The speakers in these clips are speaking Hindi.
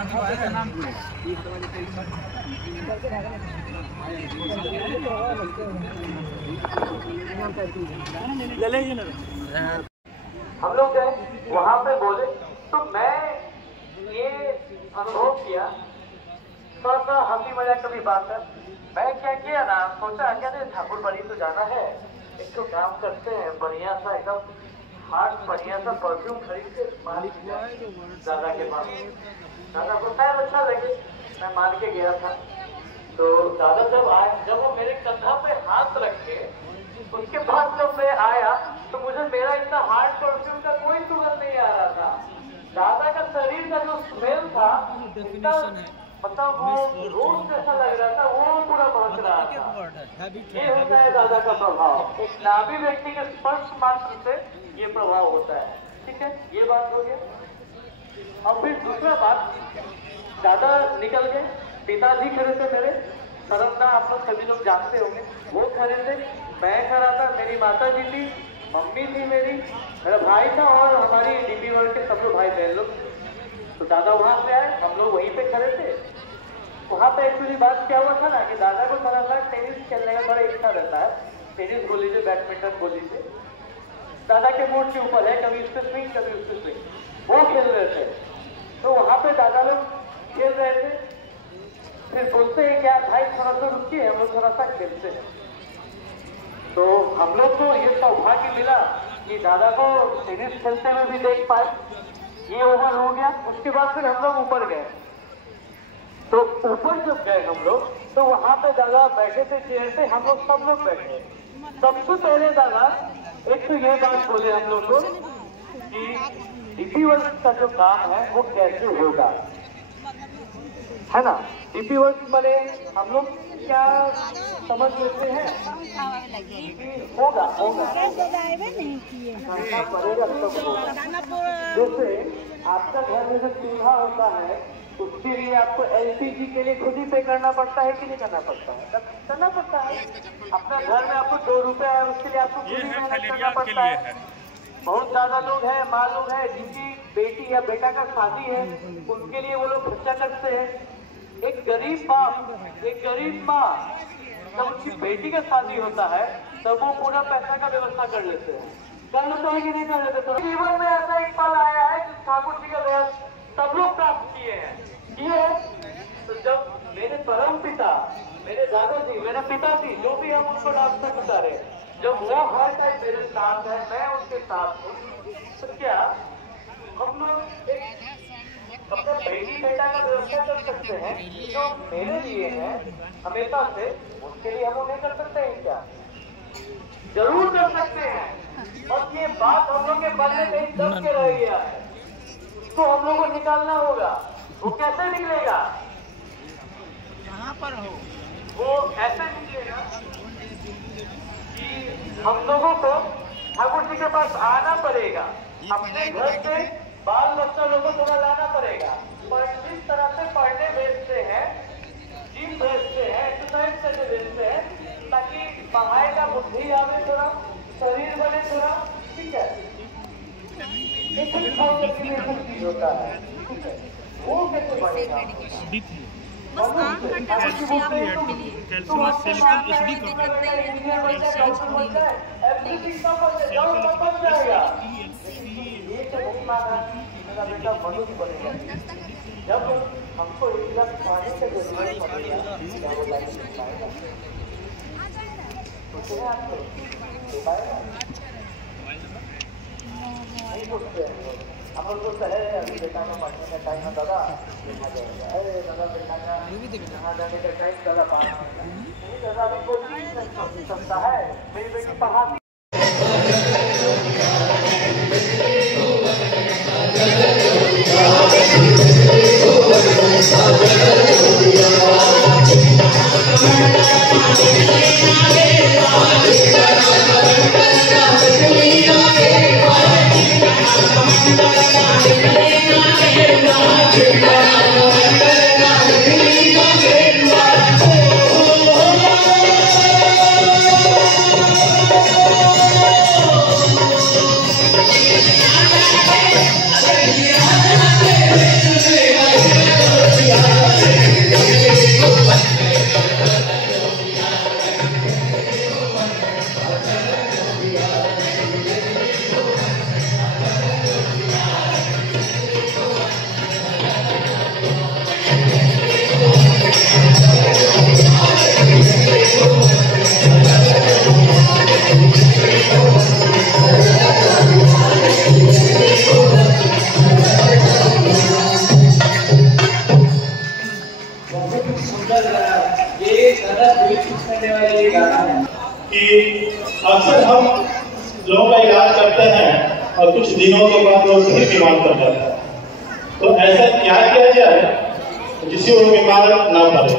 हम लोग गए वहाँ पे बोले तो मैं ये अनुभव किया, थोड़ा सा हंसी मजाक कभी बात है। मैं क्या किया ना, सोचा क्या नहीं ठाकुर बड़ी तो जाना है, एक तो काम करते हैं बढ़िया सा एकदम हाथ बढ़िया सा परफ्यूम खरीद के मालिक दादा के पास। दादा को शायद अच्छा लगे, मैं मान के गया था। तो दादा जब आए, जब वो मेरे कंधा पे हाथ रखे, उसके बाद जब मैं आया तो मुझे मेरा इतना हार्ड परफ्यूम का कोई सुगंध नहीं आ रहा था। दादा का शरीर का जो स्मेल था इतना, मतलब वो रोज जैसा लग रहा था, वो पूरा महक रहा था। ये होता है दादा का प्रभाव, एक नाभि व्यक्ति के स्पर्श मात्र से ये प्रभाव होता है। ठीक है, ये बात हो गया। और फिर दूसरा बात, दादा निकल गए, पिताजी खड़े थे मेरे, सरमदा आप लोग सभी लोग जानते होंगे, वो खड़े थे, मैं खड़ा था, मेरी माता जी थी, मम्मी थी मेरी, मेरा भाई था और हमारी डीपी वर्ल्ड के सब लोग भाई बहन लोग। तो दादा वहां से आए, हम लोग वहीं पे खड़े थे। वहां पे एक्चुअली बात क्या हुआ था ना कि दादा को थोड़ा सा टेनिस खेलने का बड़ा इच्छा रहता है, टेनिस बोल लीजिए, बैडमिंटन बोल लीजिए, दादा के मूड के ऊपर है, कभी इस पे स्विंग कभी उस पे स्विंग, वो खेल रहे थे। तो वहां पे दादा लोग खेल रहे थे, फिर बोलते हैं क्या भाई थोड़ा सा रुकिए, हम लोग थोड़ा सा खेलते हैं। तो हम लोग को ये सौभाग्य मिला कि दादा को टेनिस खेलते हुए भी देख पाए। ये ओवर हो गया, उसके बाद फिर हम लोग ऊपर गए। तो ऊपर जब गए हम लोग तो वहां पे दादा बैठे थे चेयर पे, हम लोग सब लोग बैठे। सबसे पहले दादा एक तो ये बात बोले हम लोग को कि डीपी वर्ल्ड का जो काम है वो कैसे होगा, है ना। डीपी वर्ल्ड बने हम लोग क्या समझ लेते हैं कि होगा जैसे आपका घर में जो चूल्हा होता है उसके लिए आपको एलपीजी के लिए खुद ही पे करना पड़ता है कि नहीं करना पड़ता है? करना पड़ता है। अपना घर में आपको 2 रुपए है, उसके लिए आपको खुद ही मेहनत करना पड़ता है। बहुत ज्यादा लोग हैं, माँ लोग हैं जिनकी बेटी या बेटा का शादी है, उनके लिए वो लोग खर्चा करते हैं। एक गरीब बाप, एक गरीब माँ, जब उसकी बेटी का शादी होता है तब वो पूरा पैसा का व्यवस्था कर लेते हैं। कर लेते हैं कि नहीं कर लेते? तो जीवन में ऐसा एक पल आया है जिस ठाकुर जी का दया सब लोग प्राप्त किए हैं। तो जब मेरे परम पिता, मेरे दादाजी, मेरे पिताजी, जो भी हम उनको नाम से पुकारे, जब वो हर टाइम मेरे साथ है, मैं उनके साथ हूँ, तो क्या हम लोग एक अपने बेटी बेटा का व्यवस्था कर सकते हैं जो मेरे लिए है हमेशा से, उसके लिए हम वो नहीं कर सकते हैं क्या? जरूर कर सकते हैं। और ये बात हम लोग के मन में कहीं दब के रह गया है, उसको हम लोग को निकालना होगा। वो कैसे निकलेगा? पर हो वो ऐसे निकलेगा कि हम लोगों को ठाकुर जी के पास आना पड़ेगा, अपने घर से बाल बच्चा लोगों को थोड़ा लाना पड़ेगा, और जिस तरह से पढ़ने भेजते हैं, जिम भेजते हैं, एक्सरसाइज करने भेजते हैं, ताकि पढ़ाई का बुद्धि आवे, थोड़ा शरीर बने थोड़ा, ठीक है। चीज होता है, ठीक है, वो कैसे बढ़ेगा? बस आँख का टेस्ट भी आप लोग के लिए कैल्शियम और सिलिकॉन एचडी का जब हमको 1 लाख पाने से जरूरत पड़ेगा क्या वो लाइफ मिल पाएगा? सोचे हैं आप लोग नहीं सोचते हैं? हम लोग तो है अभी बेटा का पढ़ने का टाइम है, दादा देखा जाएगा, अरे दादा बेटा का यहाँ जाने का टाइम दादा नहीं, दादा अभी कोचिंग नहीं सकता है, मेरी बेटी पढ़ाती अक्सर हम लोगों का इलाज करते हैं और कुछ दिनों के बाद वो फिर बीमार पड़ जाता है। तो ऐसा क्या किया जाए जिससे वो बीमार ना पड़े।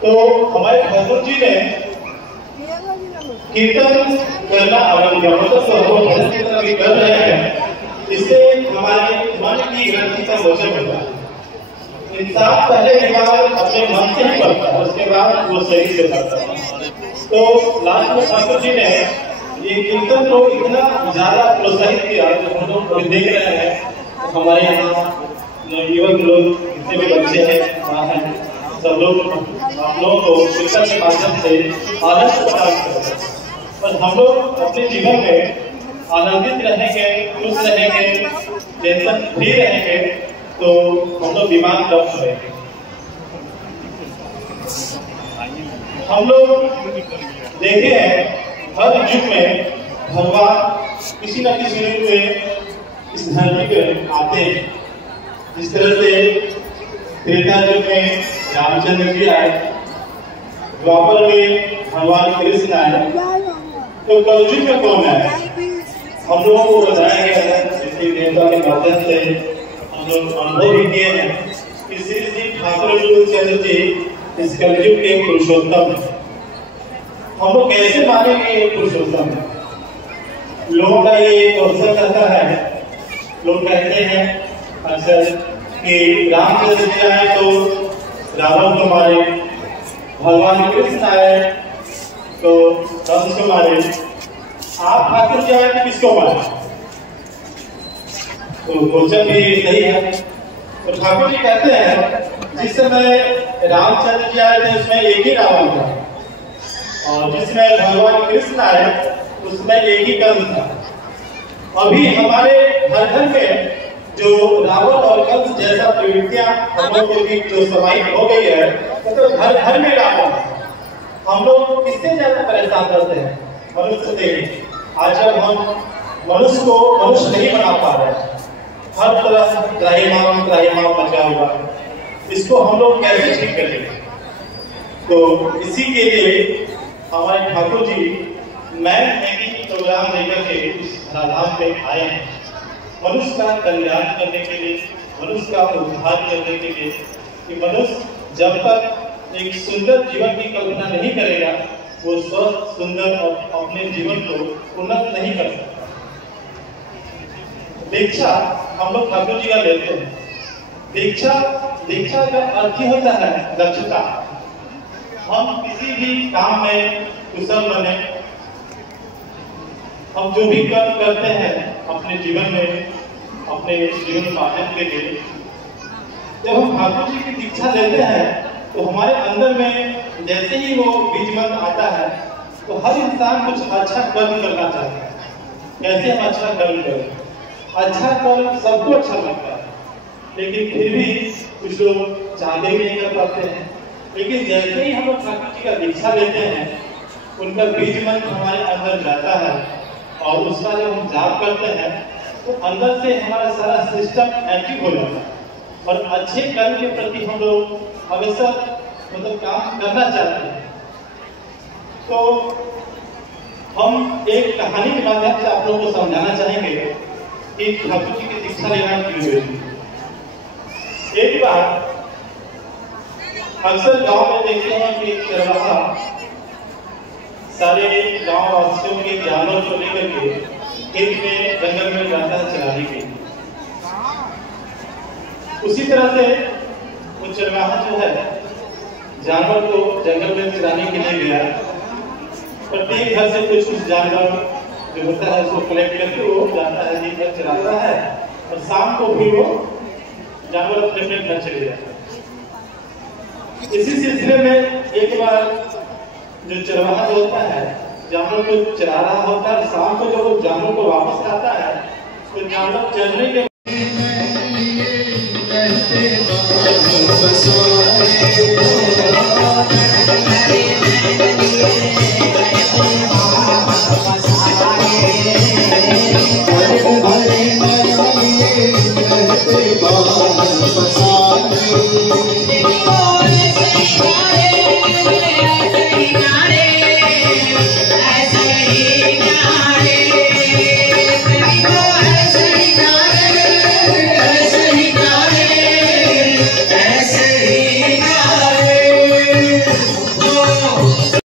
तो हमारे ठाकुर जी ने कीर्तन करना आरंभ किया, मतलब हम भजन कीर्तन अभी कर रहे हैं, इससे हमारे मन की ग्रंथि का मोचन होता है। इंसान पहले बीमार अपने मन से ही पड़ता है, उसके बाद वो शरीर से पड़ता है। तो लास्ट में ठाकुर जी ने ये कीर्तन को इतना ज्यादा प्रोत्साहित किया, जो हम लोग देख रहे हैं हमारे यहाँ युवक लोग, जितने भी बच्चे हैं, सब लोग आप लोगों को कीर्तन के माध्यम से आनंद प्राप्त करते हैं। और हम लोग अपने जीवन में आनंदित रहेंगे, खुश रहेंगे, टेंशन फ्री रहेंगे, तो हम लोग बीमार कम रहेंगे। हम लोग देखे हैं हर युग में भगवान किसी न किसी रूप में इस धरती पर आते हैं। जिस तरह से त्रेता युग में रामचंद्र जी आए, द्वापर में भगवान कृष्ण आए, तो कलयुग में कौन आए? हम लोगों को बताया गया है, जिसकी देवता के माध्यम से हम लोग अनुभव भी किए हैं कि श्री श्री ठाकुर जी इस कलयुग के पुरुषोत्तम है। हम लोग कैसे मानेंगे ये पुरुषोत्तम है? लोगों का ये अवसर रहता है, लोग कहते हैं अक्सर कि रामचंद्र जी आए तो रावण को मारे, भगवान कृष्ण आए तो कंस को मारे, आप ठाकुर जी आए तो किसको मारे? तो क्वेश्चन भी सही है। तो ठाकुर जी कहते हैं जिस समय रामचंद्र जी आए थे उसमें एक ही रावण था, और जिसमें भगवान कृष्ण आए उसमें एक ही कंस था। अभी हमारे घर घर में जो रावण और कंस जैसा प्रवृत्तियां हम लोग के बीच जो समाहित हो गई है, तो घर घर में रावण। हम लोग किससे ज्यादा परेशान करते हैं? मनुष्य से। आज जब हम मनुष्य को मनुष्य नहीं बना पा रहे, हर तरह त्राहिमाम मचा हुआ, इसको हम लोग कैसे ठीक करेंगे? तो इसी के लिए हमारे ठाकुर जी मैगी प्रोग्राम लेकर के इस धराधाम पे आए हैं, मनुष्य का कल्याण करने के लिए, मनुष्य का उद्धार करने के लिए। कि मनुष्य जब तक एक सुंदर जीवन की कल्पना नहीं करेगा, वो स्वस्थ सुंदर और अपने जीवन को उन्नत नहीं कर सकता। दीक्षा हम लोग ठाकुर जी का लेते हैं। दीक्षा का अर्थ ही होता है दक्षता। हम किसी भी काम में कुशल बने, हम जो भी कर्म करते हैं अपने जीवन में, अपने जीवन पालन के लिए, जब हम ठाकुर जी की दीक्षा लेते हैं तो हमारे अंदर में जैसे ही वो बीज मन आता है, तो हर इंसान कुछ अच्छा कर्म करना चाहता है। कैसे हम अच्छा कर्म करें? अच्छा कर्म सबको अच्छा लगता है, लेकिन फिर भी कुछ लोग चाहते भी नहीं कर पाते हैं। लेकिन जैसे ही हम लोग ठाकुर जी का दीक्षा लेते हैं, उनका बीज मन हमारे अंदर जाता है, और उसका जब हम जाप करते हैं तो अंदर से हमारा सारा सिस्टम एक्टिव हो जाता है, और अच्छे कर्म के प्रति हम लोग हमेशा मतलब काम करना चाहते हैं। तो हम एक कहानी के माध्यम से आप लोगों को समझाना चाहेंगे कि ठाकुर जी की दीक्षा लेना क्यों जरूरी है। एक बार अक्सर गांव में देखते हैं कि चरवाहा सारे गांव वासियों के जानवर को लेकर के खेत में जंगल में जाता है चराने के लिए। उसी तरह से वो चरवाहा जो है जानवर को जंगल में चराने के लिए गया। प्रत्येक घर से कुछ जानवर जो होता है उसको कलेक्ट करके वो जाता है, दिन भर चराता है, और शाम को भी वो जानवर अपने अपने घर चले जाता है। इसी सिलसिले में एक बार जो चरवाहा जो होता है जानवर को चरा रहा होता है, शाम को जब वो जानवर को वापस आता है तो जानवर चलने के